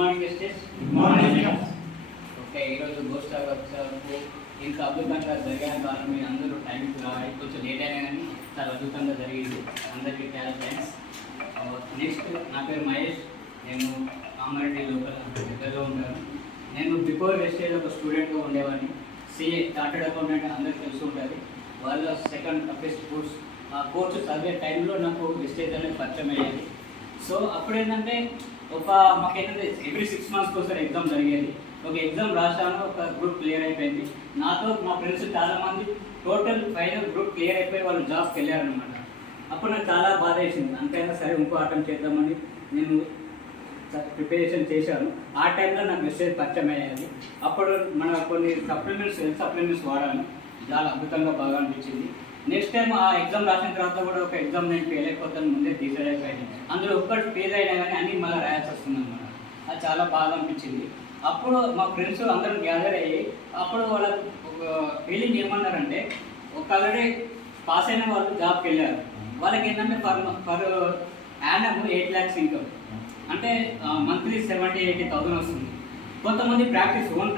Morning stage. Good morning. Okay, ఈరోజు ghost వచ్చేందుకు ఇంత అద్భుతంగా జరిగిన కారణం మీరు అందరూ టైంకి రావాలి. కొంచెం లేట్ అయినా కానీ చాలా అద్భుతంగా జరిగింది. అందరికీ చాలా థ్యాంక్స్. నెక్స్ట్, నా పేరు మహేష్. నేను కామారెడ్డి లోకల్ దగ్గరలో ఉంటాను. నేను బిఫోర్ వెస్టేజ్ ఒక స్టూడెంట్గా ఉండేవాడిని. సిఏ చార్టెడ్ అకౌంటెంట్ అందరికీ తెలిసి ఉంటుంది. వాళ్ళ సెకండ్ టఫెస్ట్ కోర్స్, ఆ కోర్సు చదివే టైంలో నాకు వెస్టేజ్ అనేది పరిచయం అయ్యేది. సో అప్పుడు ఏంటంటే మాకేంటంటే ఎవ్రీ 6 months ఒకసారి ఎగ్జామ్ జరిగేది. ఒక ఎగ్జామ్ రాశాను, ఒక గ్రూప్ క్లియర్ అయిపోయింది. నాతో మా ఫ్రెండ్స్ చాలామంది టోటల్ ఫైనల్ గ్రూప్ క్లియర్ అయిపోయి వాళ్ళు జాబ్కి వెళ్ళారనమాట. అప్పుడు నాకు చాలా బాధ వేసింది. అంతైనా సరే ఇంకో అటెంప్ట్ చేద్దామని నేను ప్రిపరేషన్ చేశాను. ఆ టైంలో నాకు మెసేజ్ పరిచయం అయ్యేది. అప్పుడు మన కొన్ని హెల్త్ సప్లిమెంట్స్ వాడాను. చాలా అద్భుతంగా బాగా అనిపించింది. నెక్స్ట్ టైం ఆ ఎగ్జామ్ రాసిన తర్వాత కూడా ఒక ఎగ్జామ్ నేను ఫెయిల్ అయిపోతాను ముందే డిసైడ్ అయిపోయింది. అందులో ఒక్కటి ఫెయిల్ అయినా కానీ అన్నీ మళ్ళీ రాయాల్సి వస్తుంది అనమాట. అది చాలా బాగా అనిపించింది. అప్పుడు మా ఫ్రెండ్స్ అందరం గ్యాదర్ అయ్యి అప్పుడు వాళ్ళ ఫీలింగ్ ఏమన్నారంటే, ఒక ఆల్రెడీ పాస్ అయిన వాళ్ళు జాబ్కి వెళ్ళారు. వాళ్ళకి ఏంటంటే పర్ యానం 8 lakhs ఇన్కమ్, అంటే మంత్లీ 70,000-80,000 వస్తుంది. కొంతమంది ఓన్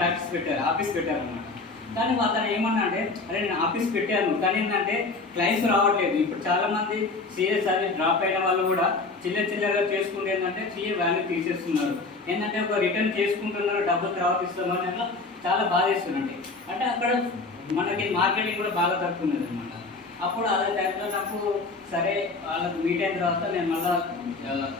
ప్రాక్టీస్ పెట్టారు, ఆఫీస్ పెట్టారు అన్నమాట. కానీ అతను ఏమన్నా అంటే, అరే నేను ఆఫీస్ పెట్టాను కానీ ఏంటంటే క్లయింట్స్ రావట్లేదు. ఇప్పుడు చాలామంది సీఏ సర్వీస్ డ్రాప్ అయిన వాళ్ళు కూడా చిల్లరగా చేసుకుంటే ఏంటంటే సీఏ వాల్యూ తీసేస్తున్నారు. ఏంటంటే ఒక రిటర్న్ చేసుకుంటున్నారు, డబ్బులు తర్వాత ఇస్తామని అట్లా చాలా బాధ ఇస్తున్నట్టు. అంటే అక్కడ మనకి మార్కెటింగ్ కూడా బాగా తక్కువన్నది అనమాట. అప్పుడు అదే టైంలో నాకు సరే వాళ్ళకి మీట్ అయిన తర్వాత నేను మళ్ళీ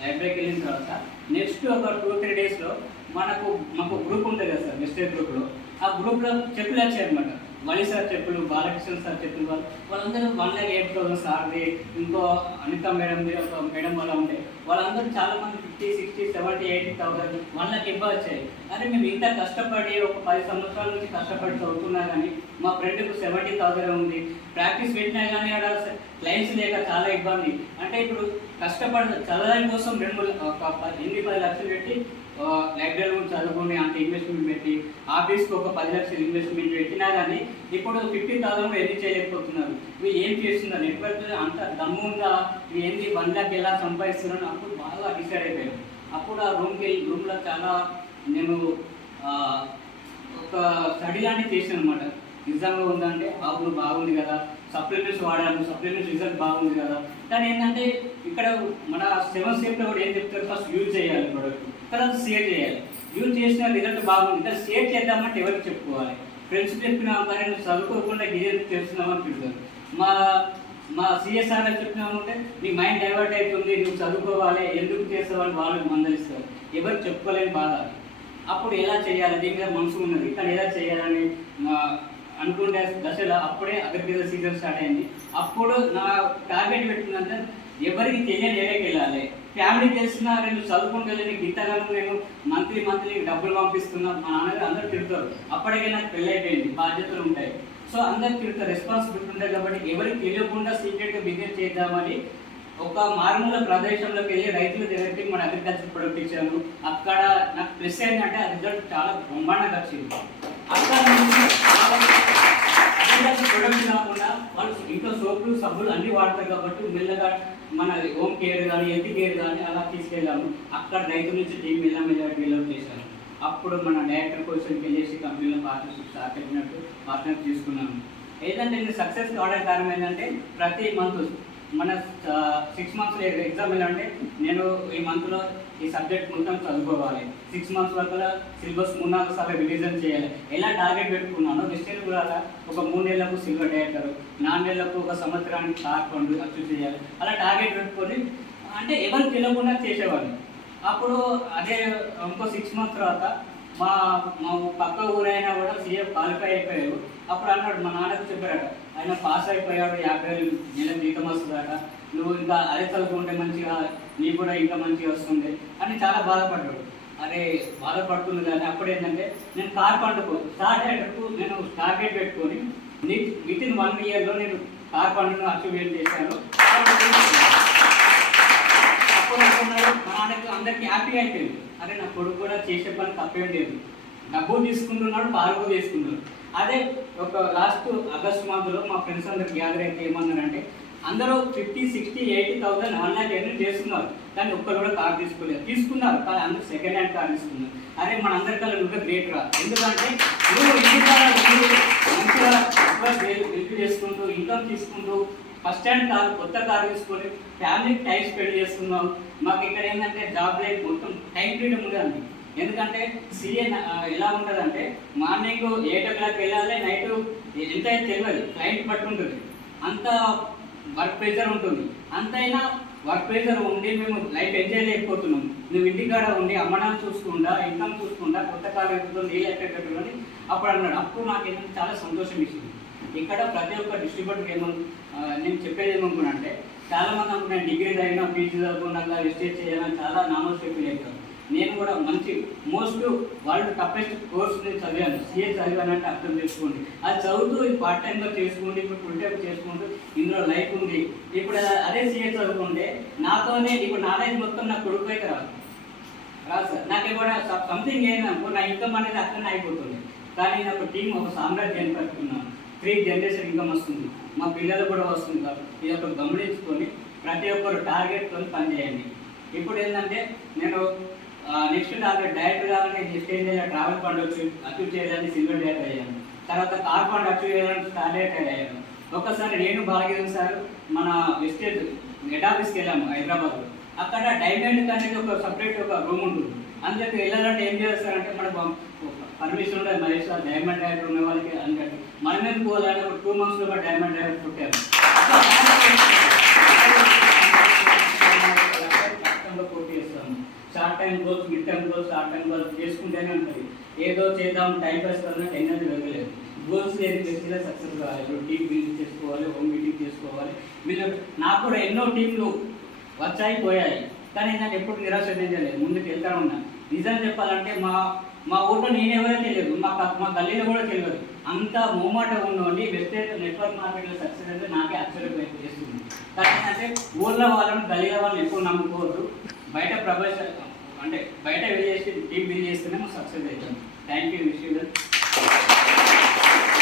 లైబ్రరీకి వెళ్ళిన తర్వాత నెక్స్ట్ ఒక 2-3 daysలో మాకు గ్రూప్ ఉంటుంది కదా సార్, వెస్టేజ్ గ్రూప్లో. ఆ గ్రూప్లో చెప్పులు వచ్చాయన్నమాట. మణి సార్ చెప్పులు, బాలకృష్ణ సార్ చెప్పులు, వాళ్ళందరూ 1,08,000 సార్ది, ఇంకో అనిత మేడంది ఒక మేడం వల్ల ఉంటే వాళ్ళందరూ చాలామంది 50, 60, 70, 80,000 1,00,000 ఇవ్వచ్చాయి. అరే మేము ఇంత కష్టపడి ఒక 10 సంవత్సరాల నుంచి కష్టపడి చదువుతున్నా కానీ మా ఫ్రెండ్కు 70,000 ఉంది. ప్రాక్టీస్ పెట్టినా కానీ అక్కడ క్లయింట్స్ లేక చాలా ఇబ్బంది. అంటే ఇప్పుడు కష్టపడి చదవడం కోసం 8-10 లక్షలు పెట్టి లైబ్రరీ గురించి చదువుకుని అంత ఇన్వెస్ట్మెంట్ పెట్టి ఆఫీస్కి ఒక 10 లక్షలు ఇన్వెస్ట్మెంట్ పెట్టినా కానీ ఇప్పుడు 50,000 కూడా ఎన్ని చేయలేకపోతున్నారు. ఇవి ఏం చేస్తున్నారు, నెట్వర్క్ అంత దమ్ము ఉందా, ఇవి ఏంటి 1 lakh ఎలా సంపాదిస్తున్నారు. అప్పుడు బాగా డిసైడ్ అయిపోయాను. అప్పుడు ఆ రూమ్లో చాలా నేను ఒక స్టడీ లాంటివి చేశాను అనమాట. నిజంగా ఉందంటే అప్పుడు బాగుంది కదా, సప్లిమెంట్స్ వాడాను, సప్లిమెంట్స్ రిజల్ట్ బాగుంది కదా. కానీ ఏంటంటే ఇక్కడ మన 7 stepలో కూడా ఏం చెప్తారు, ఫస్ట్ యూజ్ చేయాలి ప్రోడక్ట్, తర్వాత షేర్ చేయాలి. యూజ్ చేసిన రిజల్ట్ బాగుంది కదా, షేర్ చేద్దామంటే ఎవరికి చెప్పుకోవాలి. ఫ్రెండ్స్ చెప్పినా మరి నువ్వు చదువుకోకుండా గిజెట్ చేస్తున్నామని చెప్తారు. మా సిఎస్ఆర్ చెప్పినామంటే నీ మైండ్ డైవర్ట్ అవుతుంది, నువ్వు చదువుకోవాలి, ఎందుకు చేస్తావని వాళ్ళు మందలిస్తారు. ఎవరికి చెప్పుకోలేని బాధ. అప్పుడు ఎలా చేయాలి, దీని మీద మనసు ఉన్నది కానీ ఎలా చేయాలని అనుకుంటే దశలో అప్పుడే అగ్రికల్చర్ సీజన్ స్టార్ట్ అయింది. అప్పుడు నా టార్గెట్ పెట్టుకుందంటే ఎవరికి తెలియని ఏరియాకి వెళ్ళాలి. ఫ్యామిలీకి తెలిసిన నేను చదువుకుంటే నీకు ఇంతకాలం నేను మంత్లీ డబ్బులు పంపిస్తున్నా, మా నాన్నగారు అందరూ తిడతారు. అప్పటికే నాకు పెళ్ళి అయిపోయింది, బాధ్యతలు ఉంటాయి. సో అందరు తిడతారు, రెస్పాన్సిబిలిటీ ఉంటాయి. కాబట్టి ఎవరికి తెలియకుండా సీక్రెట్గా బిజినెస్ చేద్దామని ఒక మారుమూల ప్రదేశంలోకి వెళ్ళి రైతుల దగ్గరికి మన అగ్రికల్చర్ ప్రొడక్ట్ ఇచ్చాను. అక్కడ నాకు ప్లస్ ఏంటంటే ఆ రిజల్ట్ చాలా బ్రహ్మాండంగా వచ్చింది. అక్కడ అగ్రికల్చర్ ప్రొడక్ట్ కాకుండా వాళ్ళు ఇంట్లో సోపులు సబ్బులు అన్నీ వాడతారు. కాబట్టి మెల్లగా మన హోమ్ కేర్ కానీ హెల్త్ కేర్ కానీ అలా తీసుకెళ్ళాము. అక్కడ రైతుల నుంచి టీం మెల్లగా డెవలప్ చేశాను. అప్పుడు మన డైరెక్టర్ పొజిషన్కి వెళ్ళేసి కంపెనీలో పార్ట్నర్షిప్ స్టార్ట్ అయినట్టు పార్ట్నర్ తీసుకున్నాను. ఏదంటే నేను సక్సెస్ కావడానికి కారణం ఏంటంటే ప్రతి మంత్ మన 6 months ఎగ్జామ్ ఏంటంటే నేను ఈ మంత్లో ఈ సబ్జెక్ట్ మొత్తం చదువుకోవాలి. 6 months వరకు సిలబస్ 3-4 సార్లు రివిజన్ చేయాలి. ఎలా టార్గెట్ పెట్టుకున్నానో వెస్టేజ్ కూడా ఒక 3 నెలలకు సిల్వర్ డైరెక్టర్, 4 నెలలకు ఒక సంవత్సరానికి టాప్ అచీవ్ చేయాలి. అలా టార్గెట్ పెట్టుకొని అంటే ఎవరికి తెలియకుండా చేసేవాడిని. అప్పుడు అదే ఇంకో 6 months తర్వాత మా పక్క ఊరైనా కూడా సీఏ క్వాలిఫై అయిపోయారు. అప్పుడు అన్నాడు, మా నాన్నకు చెప్పారట, ఆయన పాస్ అయిపోయాడు, 50,000 నెల జీతం వస్తుందట, నువ్వు ఇంకా అదే చదువుకుంటే మంచిగా నీకు కూడా ఇంకా మంచిగా వస్తుంది అని చాలా బాధపడ్డాడు. అరే బాధపడుతుంది కానీ అప్పుడు ఏంటంటే నేను కార్పెంటర్కు స్టార్ట్ అయ్యేటప్పుడు నేను టార్గెట్ పెట్టుకొని వితిన్ 1 yearలో నేను కార్పెంటర్ను అచీవ్ చేశాను. అప్పుడు అనుకున్నాడు మా నాన్నకు అందరికీ హ్యాపీగా అయిపోయింది. అరే నా కొడుకు కూడా చేసే పని తప్పేం లేదు, డబ్బు తీసుకుంటున్నాడు, బాగా తీసుకుంటున్నాడు. అదే ఒక లాస్ట్ ఆగస్ట్ మంత్లో మా ఫ్రెండ్స్ అందరికి గ్యాదర్ అయితే ఏమన్నారంటే, అందరూ 50, 60, 80,000 1 lakh ఎర్న్ చేస్తున్నారు, కానీ ఒక్కరు కూడా కార్ తీసుకున్నారు కానీ అందరూ సెకండ్ హ్యాండ్ కార్ తీసుకున్నారు. అరే మన అందరికల్లా నువ్వే గ్రేట్ రా, ఎందుకంటే నువ్వు మంచిగా బిల్డ్ చేసుకుంటూ ఇన్కమ్ తీసుకుంటూ ఫస్ట్ హ్యాండ్ కార్ కొత్త కార్ తీసుకొని ఫ్యామిలీకి టైం స్పెండ్ చేస్తున్నావు. మాకు ఇక్కడ ఏంటంటే జాబ్ లైఫ్ మొత్తం టైం ఫ్రీడమ్ ఉండదండి. ఎందుకంటే సీఏ ఎలా ఉంటుందంటే మార్నింగ్ 8 o'clock వెళ్ళాలి, నైట్ ఎంత తెలియదు, క్లయింట్ పట్టుకుంటుంది, అంత వర్క్ ప్రెజర్ ఉంటుంది. అంతైనా వర్క్ ప్రెజర్ ఉండి మేము లైఫ్ ఎంజాయ్ చేయకపోతున్నాం. నువ్వు ఇంటికాడ ఉండి అమ్మనాన్ని చూసుకుంటా ఇన్కమ్ చూసుకుంటా కొత్త కార్ ఎక్కుతుంది నీళ్ళు ఎక్కడెక్కడుంది అప్పుడు అన్నాడు. అప్పుడు నాకు ఏంటంటే చాలా సంతోషం ఇస్తుంది. ఇక్కడ ప్రతి ఒక్క డిస్ట్రిబ్యూటర్ నేను చెప్పేది ఏమనుకున్నా అంటే చాలా మంది అనుకున్నాను డిగ్రీ చదివినా పీజీ చదువుకున్నాక ఎస్టేట్ చేయాలని చాలా నామోస్ ఫీల్ అవుతారు. నేను కూడా మంచి మోస్ట్ వరల్డ్ టఫెస్ట్ కోర్స్ నేను చదివాను, సీఏ చదివానంటే అర్థం చేసుకోండి. అది చదువుతూ పార్ట్ టైంగా చేసుకోండి, ఇప్పుడు ఫుల్ టైం చేసుకుంటూ ఇందులో లైఫ్ ఉంది. ఇప్పుడు అదే సీఏ చదువుకుంటే నాతోనే ఇప్పుడు నాలెడ్జ్ మొత్తం నా కొడుకు అయితే రాదు సార్. నాకు ఏమైనా సంథింగ్ ఏందనుకో నా ఇన్కమ్ అనేది అక్కడనే అయిపోతుంది. కానీ నాకు టీం ఒక సామ్రాజ్యాన్ని పెట్టుకున్నాను, 3 జనరేషన్ ఇన్కమ్ వస్తుంది, మా పిల్లలు కూడా వస్తుంది. కాబట్టి ఇది ఒకటి గమనించుకొని ప్రతి ఒక్కరు టార్గెట్తో పనిచేయండి. ఇప్పుడు ఏంటంటే నేను నెక్స్ట్ టార్గెట్ డైరెక్ట్ కావాలని స్టేజ్ ట్రావెల్ ఫండ్ అచీవ్ చేయాలని సిల్వర్ డైరెక్ట్ అయ్యాను. తర్వాత కార్ ఫండ్ అచీవ్ చేయాలని స్టార్ డైరెక్ట్ అయ్యాను. ఒకసారి నేను భాగ్యం సార్ మన వెస్టేజ్ హెడ్ ఆఫీస్కి వెళ్ళాము హైదరాబాద్లో. అక్కడ డైమండ్ అనేది ఒక సపరేట్ ఒక రూమ్ ఉంటుంది. అందులోకి వెళ్ళాలంటే ఏం చేస్తారంటే మనకు పర్మిషన్ ఉండదు, మరి డైమండ్ డైరెక్ట్ ఉన్న వాళ్ళకి అందుకంటే మనం ఎందుకు పోవాలంటే ఒక 2 months డైమండ్ డైరెక్ట్ పుట్టాము. పోటీ చేస్తాము. Short time goals, mid time goals, short time goals చేసుకుంటేనే ఉంటుంది. ఏదో చేద్దాం టైం పాస్ కన్నా ఎనర్జీ వెళ్ళలేదు. గోల్స్ ఏది చేసినా సక్సెస్ కావాలి. ఇప్పుడు టీమ్ బిల్డ్ చేసుకోవాలి, హోమ్ మీటింగ్ చేసుకోవాలి. వీళ్ళు నాకు కూడా ఎన్నో టీంలు వచ్చాయి పోయాయి, కానీ నాకు ఎప్పుడు నిరాశ చెందలేదు, ముందుకు వెళ్తా ఉన్నాను. నిజం చెప్పాలంటే మా ఊళ్ళో నేనెవరో తెలియదు, మా గల్లీలో కూడా తెలియదు. అంత మూమాట ఉన్నోండి వెస్టేజ్ నెట్వర్క్ మార్కెట్లో సక్సెస్ అయితే నాకే ఆశ్చర్యం చేస్తుంది. కానీ అంటే ఊళ్ళో వాళ్ళని గల్లీలో వాళ్ళని ఎక్కువ నమ్ముకోవద్దు. బయట అంటే బయట వెళ్ళేసి టీం బిల్డ్ చేస్తేనే సక్సెస్ అవుతాం. Thank you wish you.